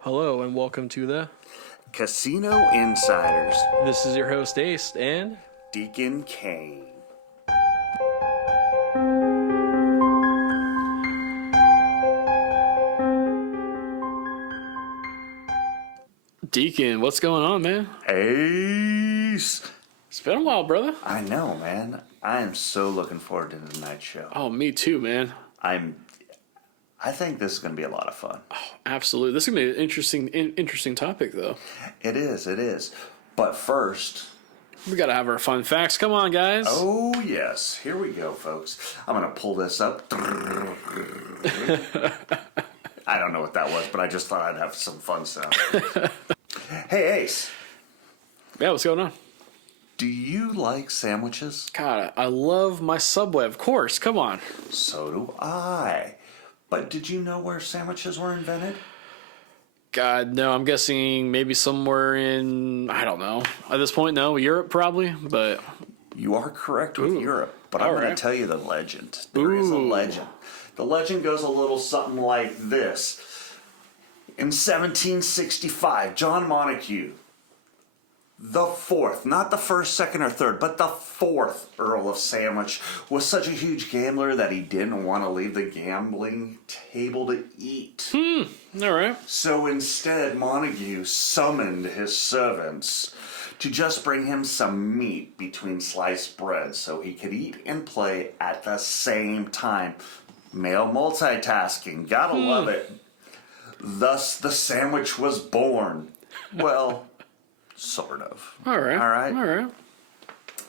Hello and welcome to the Casino Insiders, This is your host Ace and Deacon Kane. Deacon. What's going on, man? Ace! It's been a while, brother. I know, man. I am so looking forward to tonight's show. Oh, me too, man. I think this is going to be a lot of fun. Absolutely. This is gonna be an interesting topic, though. It is. But first, We gotta have our fun facts. Come on, guys. oh yes, here we go, folks. I'm going to pull this up. I don't know what that was, but I just thought I'd have some fun sound. Hey, Ace. Yeah, what's going on? Do you like sandwiches? God, I love my Subway. Of course. Come on. So do I. But did you know where sandwiches were invented? God, no. I'm guessing maybe somewhere in I don't know. At this point, no, Europe probably. But You are correct with Europe, but I'm All going right. to tell you the legend. There is a legend. The legend goes a little something like this. In 1765, John Montague, the fourth, not the first, second, or third, but the fourth Earl of Sandwich, was such a huge gambler that he didn't want to leave the gambling table to eat. all right. So instead, Montague summoned his servants to just bring him some meat between sliced bread so he could eat and play at the same time. Male multitasking, gotta love it. Thus, the sandwich was born. Well, sort of. All right. All right. All right.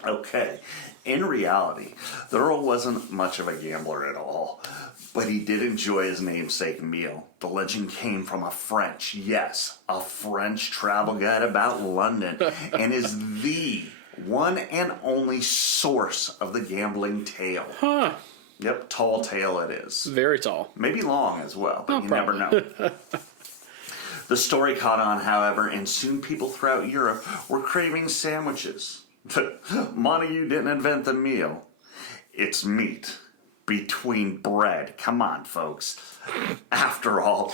Okay. In reality, the Earl wasn't much of a gambler at all, but he did enjoy his namesake meal. The legend came from a French travel guide about London, and is the one and only source of the gambling tale. Huh. Yep, tall tale it is. Very tall. Maybe long as well, but No you never problem. know. The story caught on, however, and soon people throughout Europe were craving sandwiches. Montague didn't invent the meal. It's meat between bread. Come on, folks. After all,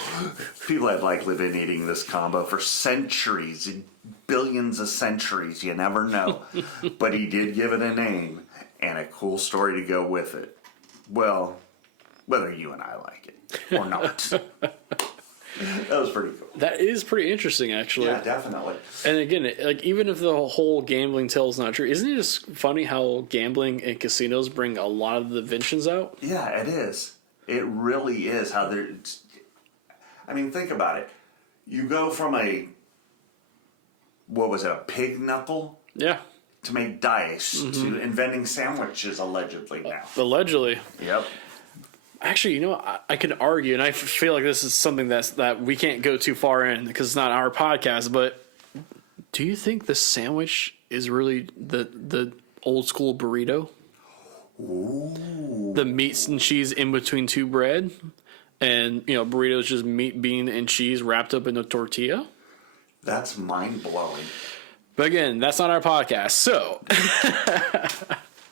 people had likely been eating this combo for centuries, billions of centuries, you never know. But he did give it a name and a cool story to go with it. Well, whether you and I like it or not. That was pretty cool. That is pretty interesting, actually. Yeah, definitely. And again, like even if the whole gambling tale is not true, isn't it just funny how gambling and casinos bring a lot of the inventions out? Yeah, it is. It really is how they're. I mean, think about it. You go from a pig knuckle Yeah, to make dice to inventing sandwiches allegedly now. allegedly. Yep. Actually, you know, I could argue, and I feel like this is something that we can't go too far in because it's not our podcast. But do you think the sandwich is really the old school burrito? Ooh. The meats and cheese in between two bread, and burrito is just meat, bean, and cheese wrapped up in a tortilla. That's mind blowing. But again, that's not our podcast, so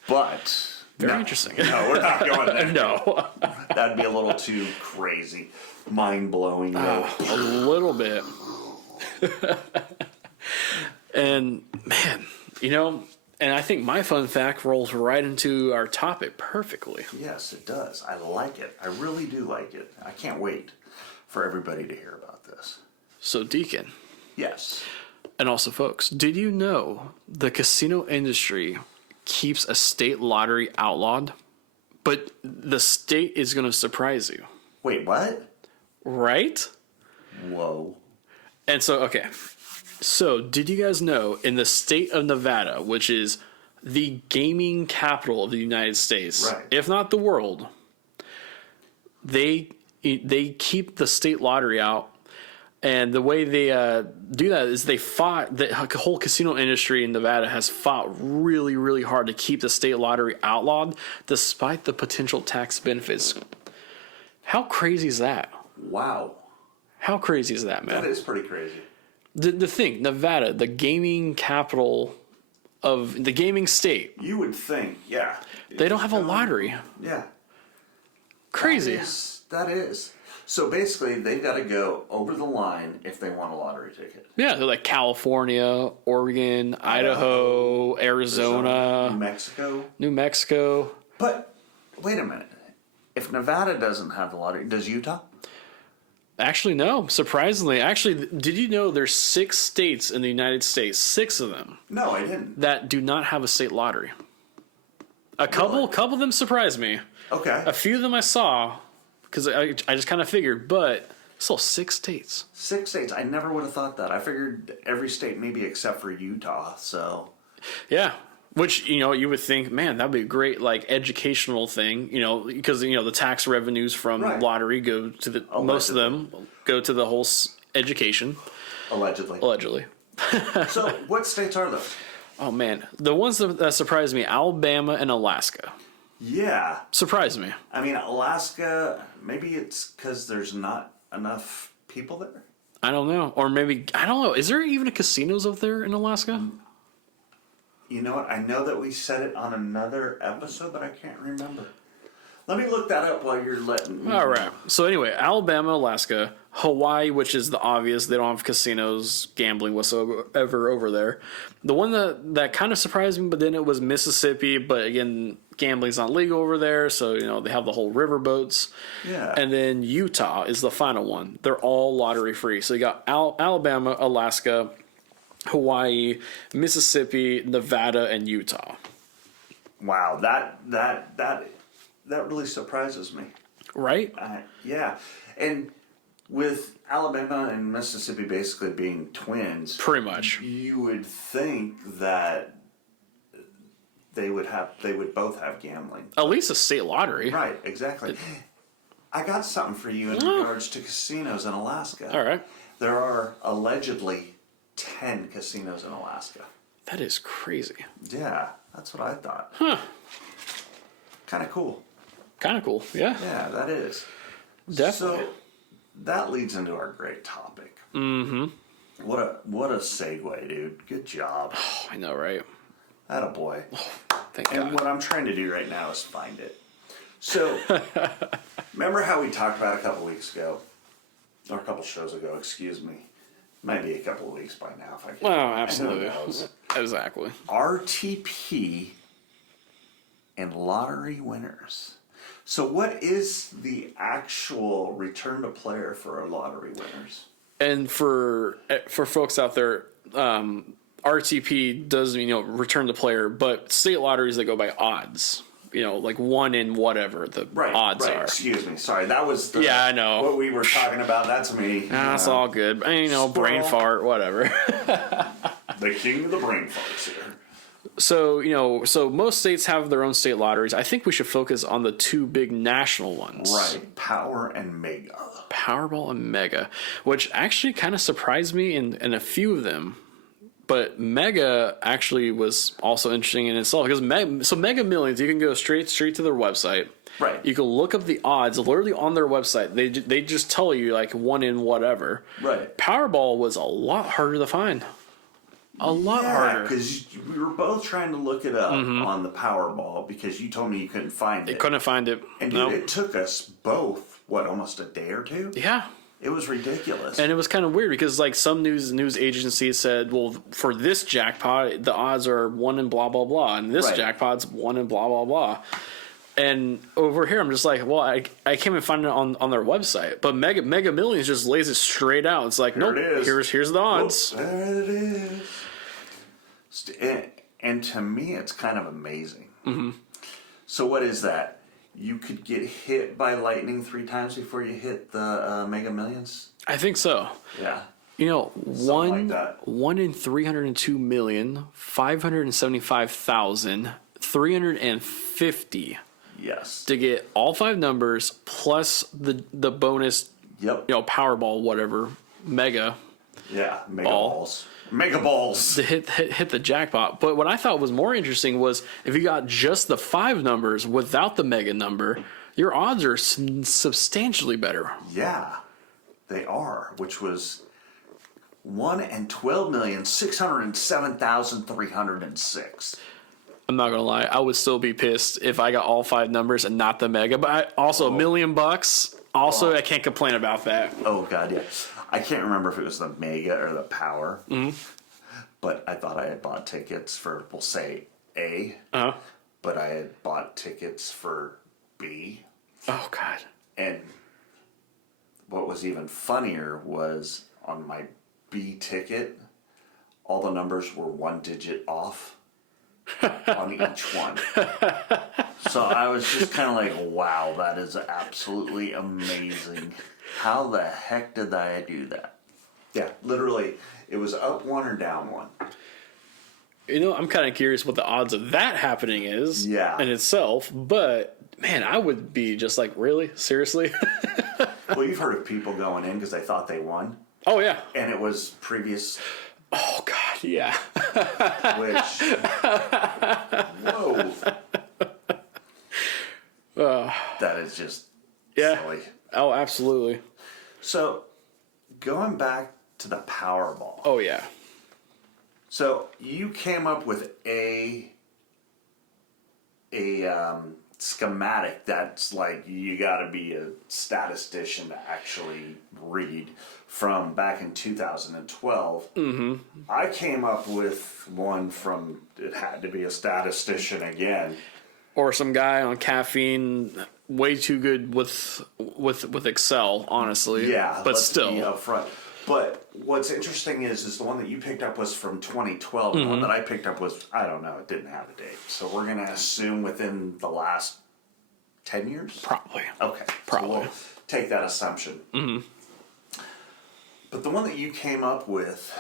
But very interesting. No, we're not going there. No, That'd be a little too crazy. Mind blowing, though. a little bit. And man, and I think my fun fact rolls right into our topic perfectly. Yes, it does. I like it. I really do like it. I can't wait for everybody to hear about this. So, Deacon, Yes. and also folks, did you know the casino industry keeps a state lottery outlawed? But the state is going to surprise you, Wait, what? right? Whoa. And so, okay. So, did you guys know in the state of Nevada, which is the gaming capital of the United States, Right. if not the world, they keep the state lottery out. And the way they do that is they fought, the whole casino industry in Nevada has fought really, really hard to keep the state lottery outlawed despite the potential tax benefits. How crazy is that? Wow. How crazy is that, man? That is pretty crazy. The thing, Nevada, the gaming capital of the gaming state, You would think, yeah. they don't have a lottery. Yeah. Crazy. That is. So basically, they've got to go over the line if they want a lottery ticket. Yeah, they're like California, Oregon, Idaho, New Arizona, Mexico. New Mexico. But wait a minute. If Nevada doesn't have the lottery, does Utah? Actually, no. Surprisingly, actually, did you know there's 6 states in the United States, 6 of them, No, I didn't. that do not have a state lottery? A couple of them surprised me. Okay. A few of them I saw because I just kind of figured, but still 6 states. 6 states. I never would have thought that. I figured every state, maybe except for Utah. So Yeah. Which, you would think, man, that'd be a great, like, educational thing, because, the tax revenues from Right. lottery go to most of them go to the whole education, allegedly. allegedly. So what states are those? Oh, man. The ones that surprised me, Alabama and Alaska. Yeah. Surprised me. I mean, Alaska, maybe it's because there's not enough people there. I don't know. Or maybe, I don't know. Is there even casinos up there in Alaska? You know what? I know that we said it on another episode, but I can't remember. Let me look that up while you're letting me. All right. So anyway, Alabama, Alaska, Hawaii, which is the obvious. They don't have casinos, gambling whatsoever over there. The one that kind of surprised me, but then it was Mississippi. But again, gambling's not legal over there, so they have the whole river boats. Yeah. And then Utah is the final one. They're all lottery free. So you got Alabama, Alaska, Hawaii, Mississippi, Nevada, and Utah. Wow, that really surprises me. Right? Yeah, and with Alabama and Mississippi basically being twins, Pretty much. you would think that they would both have gambling. At least a state lottery. Right, exactly. I got something for you in regards to casinos in Alaska. All right. There are allegedly 10 casinos in Alaska. That is crazy. Yeah, that's what I thought. Huh. Kind of cool. Kind of cool. Yeah. Yeah, that is. Definitely. So that leads into our great topic. Mm-hmm. What a segue, dude. Good job. Oh, I know, right? Attaboy. Thank And God. what I'm trying to do right now is find it. So, remember how we talked about a couple weeks ago, or a couple shows ago, excuse me. Might be a couple of weeks by now if I can. Well, absolutely. Who knows? Exactly. RTP and lottery winners. So, what is the actual return to player for our lottery winners? And for folks out there, RTP does return the player, but state lotteries, they go by odds. Like 1 in whatever the odds are. Excuse me. Sorry, that was the, Yeah, I know. what we were talking about. That's me. That's all good. Brain Squirrel. fart, whatever. The king of the brain farts here. So, so most states have their own state lotteries. I think we should focus on the 2 big national ones. Right. Power and Mega. Powerball and Mega, which actually kind of surprised me in a few of them. But Mega actually was also interesting in itself because Mega Millions, you can go straight to their website. Right. You can look up the odds literally on their website. They just tell you like 1 in whatever. Right. Powerball was a lot harder to find. A lot harder. Because we were both trying to look it up on the Powerball because you told me you couldn't find it. Couldn't find it. And dude, it took us both, almost a day or two? Yeah. It was ridiculous. And it was kind of weird because like some news agencies said, well, for this jackpot, the odds are 1 in blah, blah, blah. And this jackpot's 1 in blah, blah, blah. And over here, I'm just like, well, I can't even find it on their website. But Mega Millions just lays it straight out. It's like, nope, here's the odds. Oh, there it is. And to me, it's kind of amazing. Mm-hmm. So what is that? You could get hit by lightning 3 times before you hit the Mega Millions? I think so. Yeah. One like that. 1 in 302,575,350 Yes. to get all 5 numbers plus the bonus. Yep. Powerball, whatever, Mega Yeah. Mega Ball. balls. Mega balls. to hit the jackpot. But what I thought was more interesting was if you got just the 5 numbers without the Mega number, your odds are substantially better. Yeah. They are, which was 1 in 12,607,306. I'm not gonna lie, I would still be pissed if I got all 5 numbers and not the Mega. But also $1 million. Also, I can't complain about that. Oh God, yeah. I can't remember if it was the Mega or the Power, but I thought I had bought tickets for, we'll say A, but I had bought tickets for B. Oh God. And what was even funnier was on my B ticket, all the numbers were 1 digit off on each one. So I was just kind of like, wow, that is absolutely amazing. How the heck did I do that? Yeah, literally, it was up one or down one. You know, I'm kind of curious what the odds of that happening is Yeah. in itself, but man, I would be just like, really? Seriously? Well, you've heard of people going in because they thought they won, Oh, yeah. and it was previous, Oh, God, yeah. which, whoa. That is just Yeah. silly. Oh, absolutely. So, going back to the Powerball. Oh, yeah. So, you came up with a schematic that's like you got to be a statistician to actually read from back in 2012. I came up with one from, it had to be a statistician again. Or some guy on caffeine, way too good with Excel, honestly. Yeah, But let's still. be up front. But what's interesting is the one that you picked up was from 2012. The one that I picked up was, I don't know, it didn't have a date. So we're going to assume within the last 10 years? Probably. Okay. Probably. So we'll take that assumption. But the one that you came up with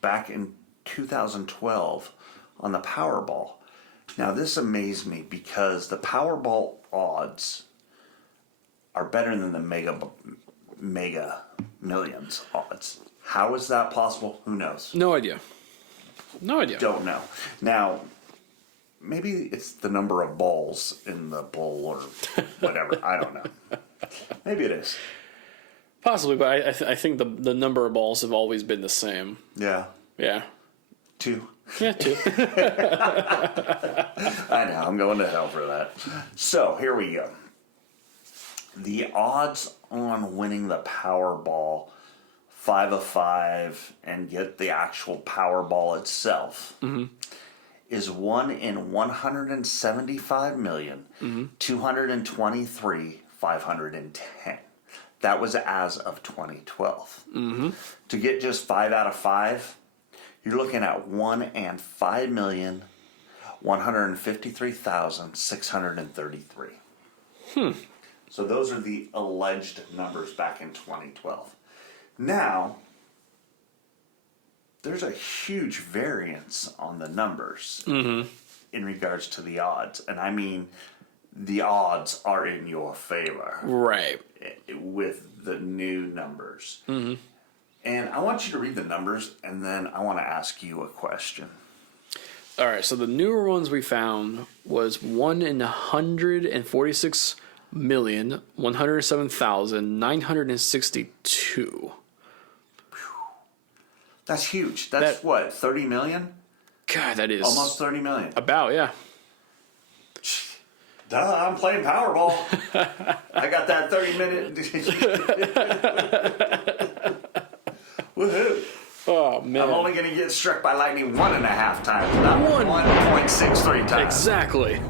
back in 2012 on the Powerball, now this amazed me because the Powerball odds are better than the Mega Millions odds. How is that possible? Who knows? No idea. No idea. Don't know. Now, maybe it's the number of balls in the bowl or whatever. I don't know. Maybe it is. Possibly, but I think the number of balls have always been the same. Yeah. Yeah. 2. Yeah, too. I know. I'm going to hell for that. So, here we go. The odds on winning the Powerball 5 of 5 and get the actual Powerball itself is 1 in 175,223,510. That was as of 2012. To get just 5 out of 5, you're looking at 1 in 5,153,633. So those are the alleged numbers back in 2012. Now, there's a huge variance on the numbers in regards to the odds. And I mean, the odds are in your favor Right. with the new numbers. And I want you to read the numbers, and then I want to ask you a question. All right, so the newer ones we found was 1 in 146,107,962. That's huge. That's what, 30 million? God, that is Almost 30 million. about, yeah. Duh, I'm playing Powerball. I got that 30-minute. Woohoo. Oh, man. I'm only going to get struck by lightning 1.5 times, not 1.63 times. Exactly.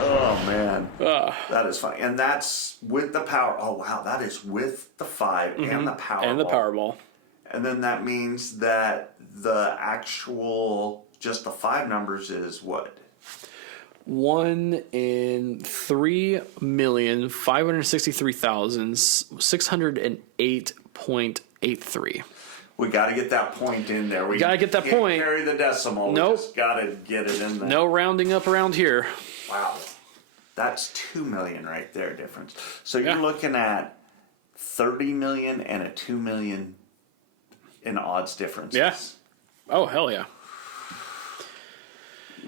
Oh, man. That is funny. And that's with the power. Oh, wow. That is with the 5 and the Powerball. And the Powerball. And then that means that the actual, just the 5 numbers is what? 1 in 3,563,608.83. We got to get that point in there. We Gotta get that can't point. carry the decimal. Nope. We just got to get it in there. No rounding up around here. Wow. That's 2 million right there difference. So you're Yeah. looking at 30 million and a 2 million in odds differences. Yeah. Oh, hell yeah.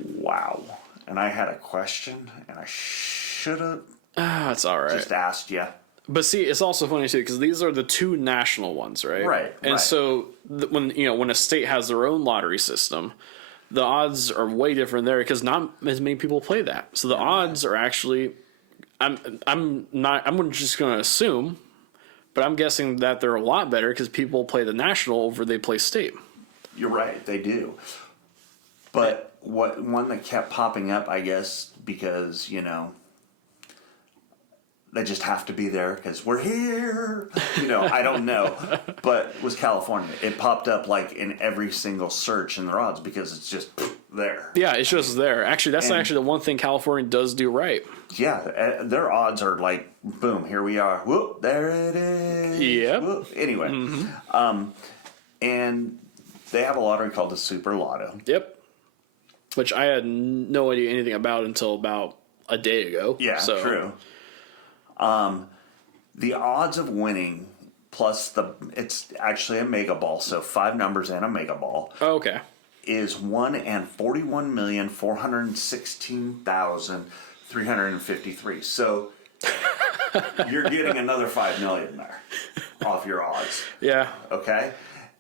Wow. And I had a question, and I should have That's all right. just asked you. But see, it's also funny too because these are the 2 national ones, right? Right, And right. so when a state has their own lottery system, the odds are way different there because not as many people play that. So the odds are actually, I'm just going to assume, but I'm guessing that they're a lot better because people play the national over they play state. You're right, they do. But one that kept popping up, I guess, because, they just have to be there because we're here. I don't know. But was California. It popped up like in every single search in their odds because it's just there. Yeah, it's just there. Actually, that's actually the one thing California does do right. Yeah, their odds are like, boom, here we are. Whoop, there it is. Yep. Whoop. Anyway, and they have a lottery called the Super Lotto. Yep. Which I had no idea anything about until about a day ago. Yeah, so. True. The odds of winning plus it's actually a mega ball, so 5 numbers and a mega ball. Oh, okay. Is 1 and 41,416,353. So you're getting another 5 million there off your odds. Yeah. Okay?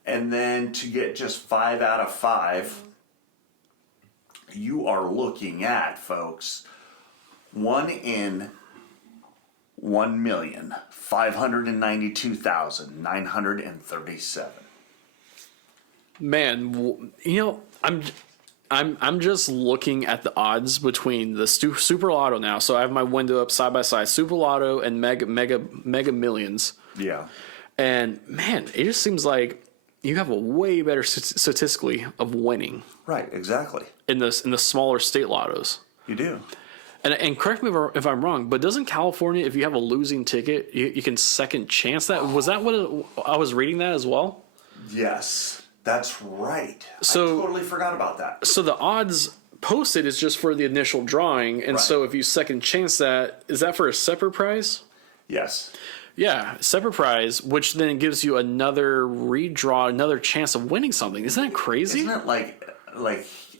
And then to get just 5 out of 5, you are looking at, folks, 1 in 1,592,937. Man, I'm just looking at the odds between the Super Lotto now. So I have my window up side by side, Super Lotto and Mega Millions. Yeah. And man, it just seems like you have a way better statistically of winning. Right, exactly. In the smaller state lottos. You do. And correct me if I'm wrong, but doesn't California, if you have a losing ticket, you can second chance that? Was that what I was reading that as well? Yes, that's right. So, I totally forgot about that. So the odds posted is just for the initial drawing, and so if you second chance that, is that for a separate prize? Yes. Yeah, separate prize, which then gives you another redraw, another chance of winning something. Isn't that crazy? Isn't it like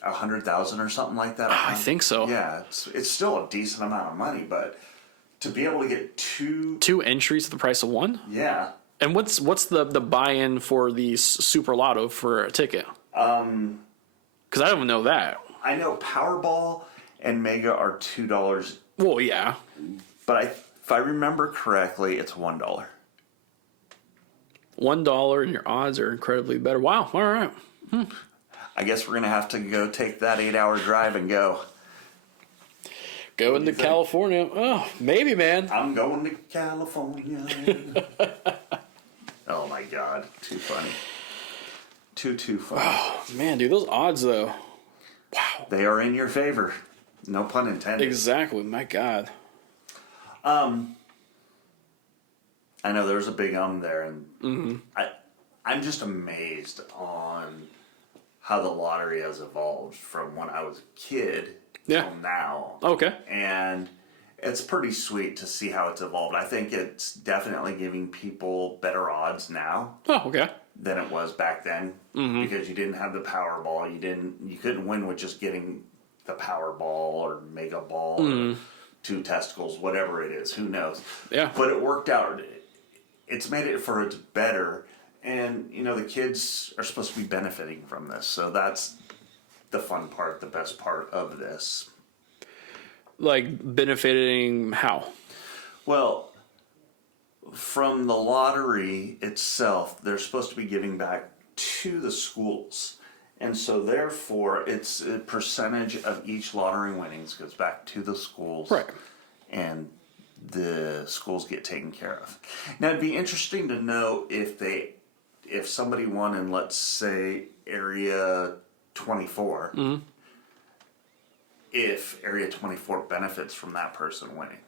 100,000 or something like that? I think so. Yeah, it's still a decent amount of money, but to be able to get two entries at the price of one. Yeah. And what's the buy-in for the Super Lotto for a ticket? Because I don't even know that. I know Powerball and Mega are $2. Well, yeah, but if I remember correctly, it's $1. $1, and your odds are incredibly better. Wow. All right. I guess we're gonna have to go take that 8-hour drive and go. Go into California. Oh, maybe, man. I'm going to California. Oh my God, too funny. Too funny. Oh man, dude, those odds though. Wow. They are in your favor. No pun intended. Exactly. My God. I know there's a big there, and I'm just amazed on how the lottery has evolved from when I was a kid till now. Okay. And it's pretty sweet to see how it's evolved. I think it's definitely giving people better odds now. Oh, okay. Than it was back then, because you didn't have the Powerball. You couldn't win with just getting the Powerball or Mega Ball or 2 testicles, whatever it is. Who knows? Yeah. But it worked out. It's made it for it's better. And, the kids are supposed to be benefiting from this. So that's the fun part, the best part of this. Like benefiting how? Well, from the lottery itself, they're supposed to be giving back to the schools. And so therefore, it's a percentage of each lottery winnings goes back to the schools. Right. And the schools get taken care of. Now, it'd be interesting to know if somebody won in, let's say, Area 24, if Area 24 benefits from that person winning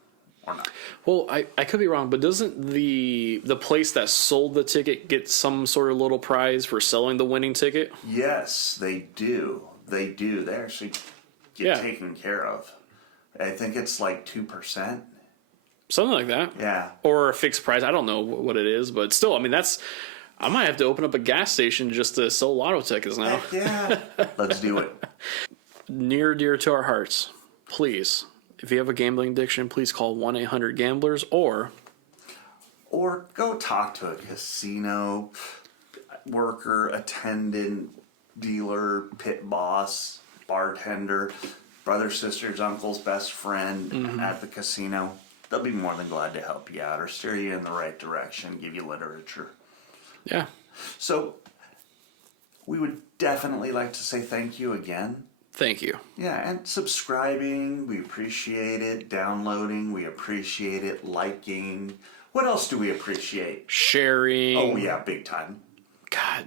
or not. Well, I could be wrong, but doesn't the place that sold the ticket get some sort of little prize for selling the winning ticket? Yes, they do. They do. They actually get taken care of. I think it's like 2%. Something like that. Yeah. Or a fixed price. I don't know what it is, but still, I mean, I might have to open up a gas station just to sell lotto tickets now. Heck yeah. Let's do it. Near dear to our hearts, please, if you have a gambling addiction, please call 1-800-GAMBLERS or go talk to a casino worker, attendant, dealer, pit boss, bartender, brother, sisters, uncles, best friend at the casino. they'll be more than glad to help you out or steer you in the right direction, give you literature. Yeah. So we would definitely like to say thank you again. Thank you. Yeah, and subscribing, we appreciate it. Downloading, we appreciate it. Liking. What else do we appreciate? Sharing. Oh, yeah, big time. God.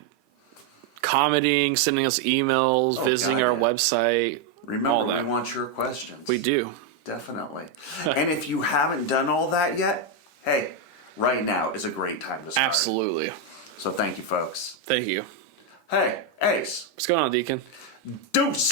Commenting, sending us emails, visiting God, our yeah. website. Remember, all that. we want your questions. We do. Definitely. And if you haven't done all that yet, hey, right now is a great time to start. Absolutely. So thank you, folks. Thank you. Hey, Ace. What's going on, Deacon? Deuces.